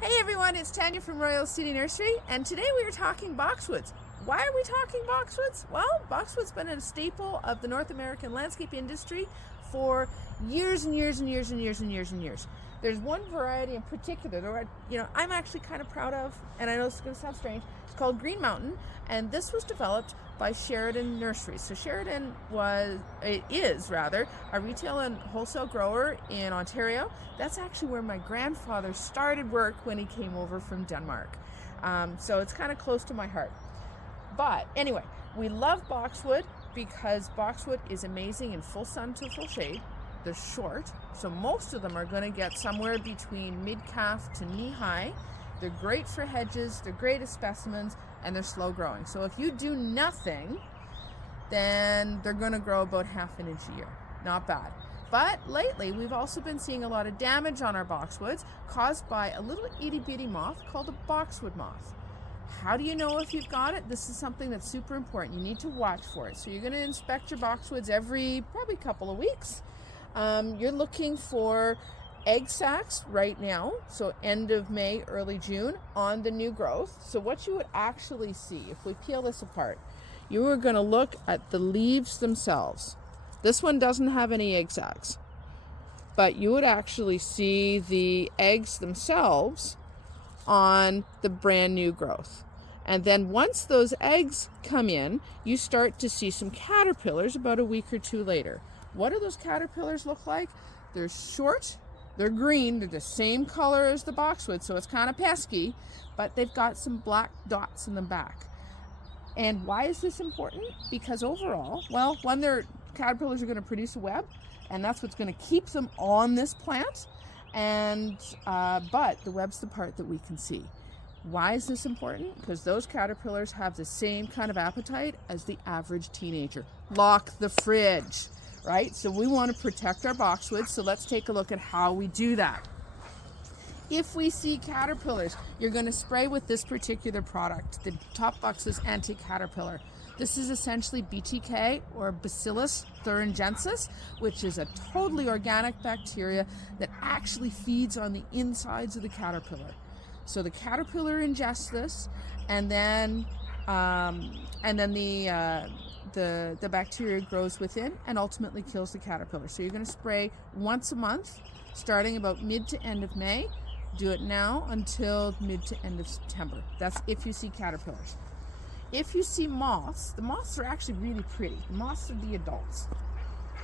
Hey everyone, it's Tanya from Royal City Nursery, and today we are talking boxwoods. Why are we talking boxwoods? Well, boxwood's been a staple of the North American landscape industry for years and years and years and years and years and years. There's one variety in particular that I'm actually kind of proud of, and I know this is going to sound strange. It's called Green Mountain, and this was developed by Sheridan Nursery. So Sheridan is a retail and wholesale grower in Ontario. That's actually where my grandfather started work when he came over from Denmark. So it's kind of close to my heart. But anyway, we love boxwood because boxwood is amazing in full sun to full shade. They're short, so most of them are going to get somewhere between mid-calf to knee-high. They're great for hedges, they're great as specimens, and they're slow growing. So if you do nothing, then they're going to grow about half an inch a year. Not bad. But lately, we've also been seeing a lot of damage on our boxwoods caused by a little itty-bitty moth called a Boxwood Moth. How do you know if you've got it? This is something that's super important. You need to watch for it. So you're going to inspect your boxwoods every probably couple of weeks. You're looking for egg sacs right now, so end of May, early June, on the new growth. So what you would actually see, if we peel this apart, you are going to look at the leaves themselves. This one doesn't have any egg sacs, but you would actually see the eggs themselves on the brand new growth. And then once those eggs come in, you start to see some caterpillars about a week or two later. What do those caterpillars look like? They're short, they're green, they're the same color as the boxwood, so it's kind of pesky, but they've got some black dots in the back. And why is this important? Because overall, well, one, their caterpillars are going to produce a web, and that's what's going to keep them on this plant. And but the web's the part that we can see. Why is this important? Because those caterpillars have the same kind of appetite as the average teenager. Lock the fridge. Right? So we want to protect our boxwoods, so let's take a look at how we do that. If we see caterpillars, you're going to spray with this particular product, the Top Bux's anti-caterpillar. This is essentially BTK, or Bacillus thuringiensis, which is a totally organic bacteria that actually feeds on the insides of the caterpillar. So the caterpillar ingests this, and then the bacteria grows within and ultimately kills the caterpillar. So you're going to spray once a month, starting about mid to end of May. Do it now until mid to end of September. That's if you see caterpillars. If you see moths, the moths are actually really pretty. The moths are the adults.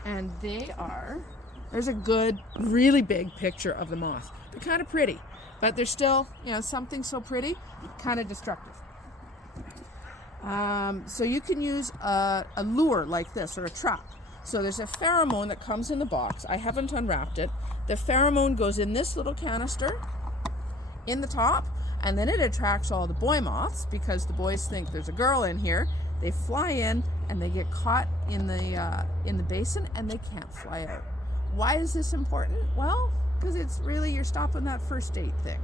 And there's a good, really big picture of the moth. They're kind of pretty, but they're still, something so pretty, kind of destructive. So you can use a lure like this, or a trap. So there's a pheromone that comes in the box. I haven't unwrapped it. The pheromone goes in this little canister in the top, and then it attracts all the boy moths because the boys think there's a girl in here. They fly in and they get caught in the basin, and they can't fly out. Why is this important? Well, because it's really, you're stopping that first date thing.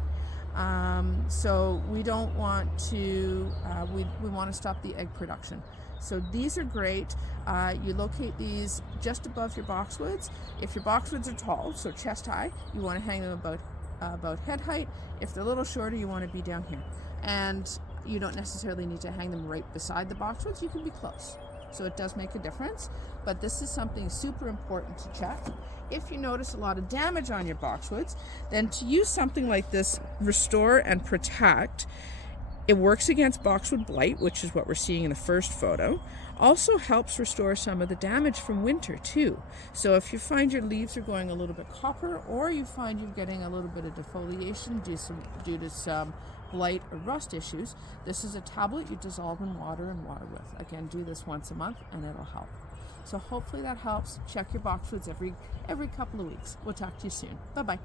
So we don't want to, we want to stop the egg production. So these are great. You locate these just above your boxwoods. If your boxwoods are tall, so chest high, you want to hang them about head height. If they're a little shorter, you want to be down here. And you don't necessarily need to hang them right beside the boxwoods. You can be close. So it does make a difference, but this is something super important to check. If you notice a lot of damage on your boxwoods, then to use something like this, Restore and Protect, it works against boxwood blight, which is what we're seeing in the first photo. Also helps restore some of the damage from winter too. So if you find your leaves are going a little bit copper, or you find you're getting a little bit of defoliation due to some blight or rust issues, this is a tablet you dissolve in water and water with. Again, do this once a month and it'll help. So hopefully that helps. Check your boxwoods every couple of weeks. We'll talk to you soon. Bye-bye.